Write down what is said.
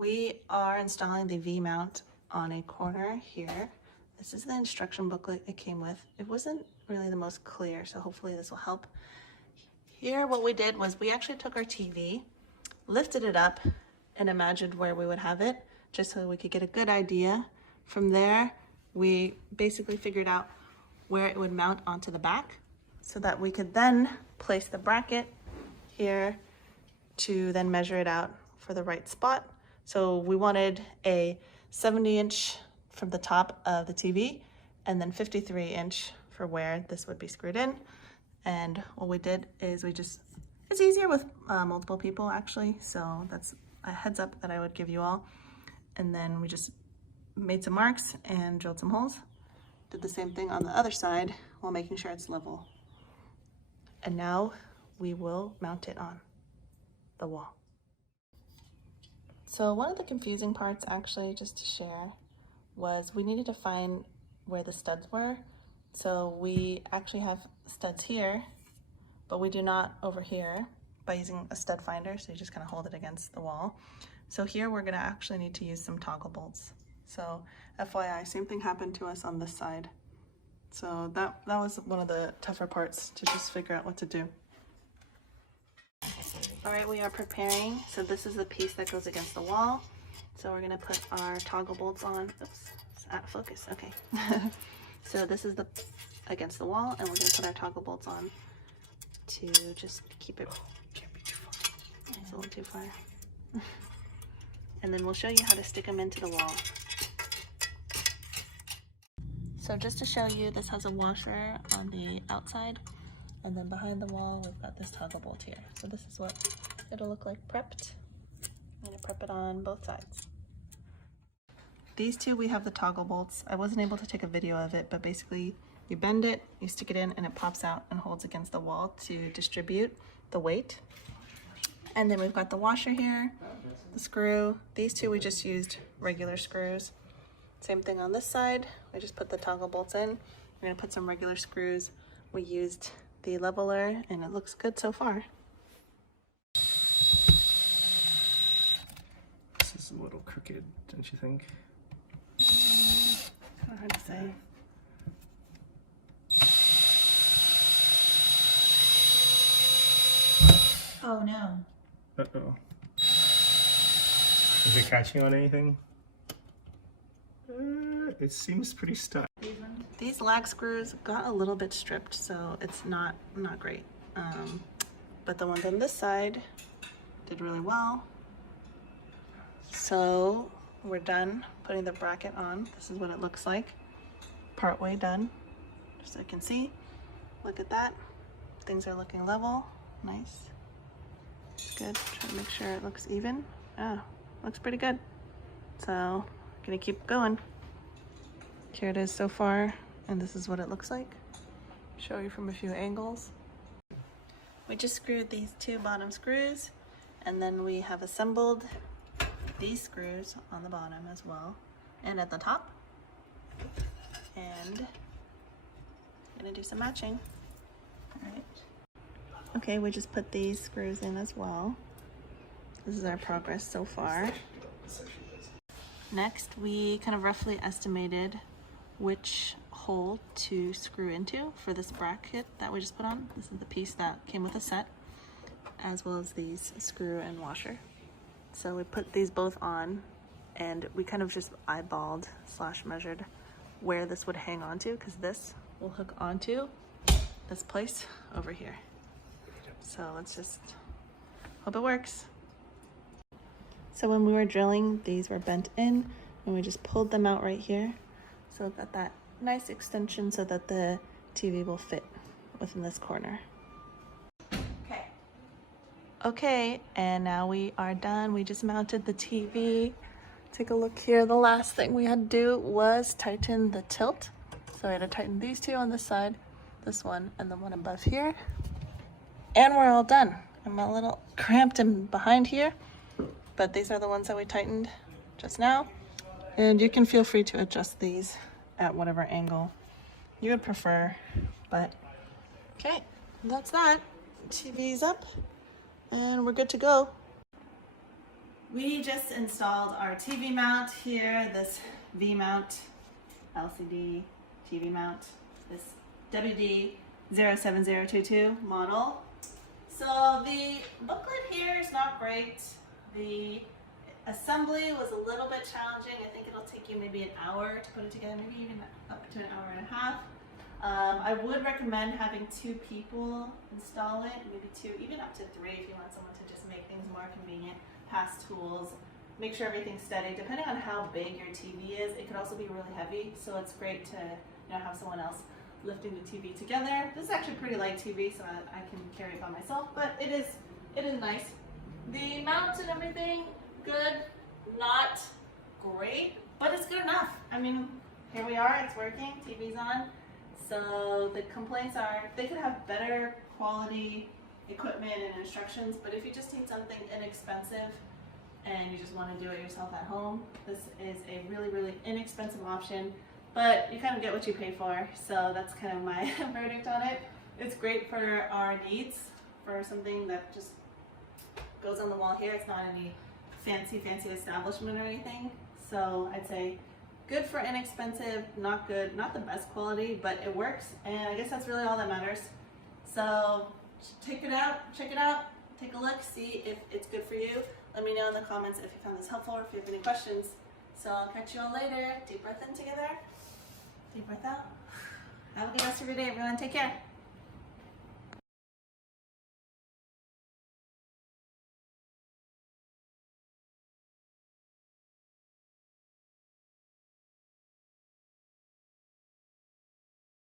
We are installing the V-mount on a corner here. This is the instruction booklet it came with. It wasn't really the most clear, so hopefully this will help. Here, what we did was we actually took our TV, lifted it up, and imagined where we would have it, just so we could get a good idea. From there, we basically figured out where it would mount onto the back, so that we could then place the bracket here to then measure it out for the right spot. So we wanted a 70-inch from the top of the TV and then 53-inch for where this would be screwed in. And what we did is it's easier with multiple people actually, so that's a heads up that I would give you all. And then we just made some marks and drilled some holes. Did the same thing on the other side while making sure it's level. And now we will mount it on the wall. So one of the confusing parts, actually, just to share, was we needed to find where the studs were. So we actually have studs here, but we do not over here by using a stud finder. So you just kind of hold it against the wall. So here we're gonna actually need to use some toggle bolts. So FYI, same thing happened to us on this side. So that was one of the tougher parts, to just figure out what to do. All right, we are preparing. So this is the piece that goes against the wall. So we're gonna put our toggle bolts on. Oops, it's out of focus, okay. So this is the against the wall, and we're gonna put our toggle bolts on to just keep it. Can't be too far. It's a little too far. And then we'll show you how to stick them into the wall. So just to show you, this has a washer on the outside. And then behind the wall, we've got this toggle bolt here. So this is what it'll look like prepped. I'm gonna prep it on both sides. These two, we have the toggle bolts. I wasn't able to take a video of it, but basically you bend it, you stick it in, and it pops out and holds against the wall to distribute the weight. And then we've got the washer here, the screw. These two, we just used regular screws. Same thing on this side. We just put the toggle bolts in. We're gonna put some regular screws. We used the leveler, and it looks good so far. This is a little crooked, don't you think? Kind of hard to say. Oh no. Uh-oh. Is it catching on anything? It seems pretty stuck. These lag screws got a little bit stripped, so it's not great. But the ones on this side did really well. So we're done putting the bracket on. This is what it looks like. Part way done, just so you can see. Look at that. Things are looking level. Nice. Good. Try to make sure it looks even. Ah, looks pretty good. So gonna keep going. Here it is so far, and this is what it looks like. Show you from a few angles. We just screwed these two bottom screws, and then we have assembled these screws on the bottom as well, and at the top. And I'm gonna do some matching. All right. Okay, we just put these screws in as well. This is our progress so far. Next, we kind of roughly estimated which hole to screw into for this bracket that we just put on. This is the piece that came with a set, as well as these screw and washer. So we put these both on, and we kind of just eyeballed / measured where this would hang onto, because this will hook onto this place over here. So let's just hope it works. So when we were drilling, these were bent in, and we just pulled them out right here. So we've got that nice extension so that the TV will fit within this corner. Okay, and now we are done. We just mounted the TV. Take a look here. The last thing we had to do was tighten the tilt. So we had to tighten these two on this side, this one, and the one above here. And we're all done. I'm a little cramped in behind here, but these are the ones that we tightened just now. And you can feel free to adjust these at whatever angle you would prefer, but okay, that's that. TV's up and we're good to go. We just installed our TV mount here, this VeMount LCD TV mount, this WD07022 model. So the booklet here is not great. The assembly was a little bit challenging. I think it'll take you maybe an hour to put it together, maybe even up to an hour and a half. I would recommend having 2 people install it, maybe 2, even up to 3 if you want someone to just make things more convenient, pass tools, make sure everything's steady. Depending on how big your TV is, it could also be really heavy, so it's great to have someone else lifting the TV together. This is actually a pretty light TV, so I can carry it by myself, but it is nice. The mount and everything, good, not great, but it's good enough. I mean, here we are, it's working, TV's on. So the complaints are they could have better quality equipment and instructions, but if you just need something inexpensive and you just want to do it yourself at home, this is a really, really inexpensive option, but you kind of get what you pay for. So that's kind of my verdict on it. It's great for our needs, for something that just goes on the wall here. It's not any fancy establishment or anything. So I'd say good for inexpensive, not good, not the best quality, but it works, and I guess that's really all that matters. So check it out, take a look, see if it's good for you. Let me know in the comments if you found this helpful or if you have any questions. So I'll catch you all later. Deep breath in together, deep breath out. Have a good rest of your day, everyone. Take care.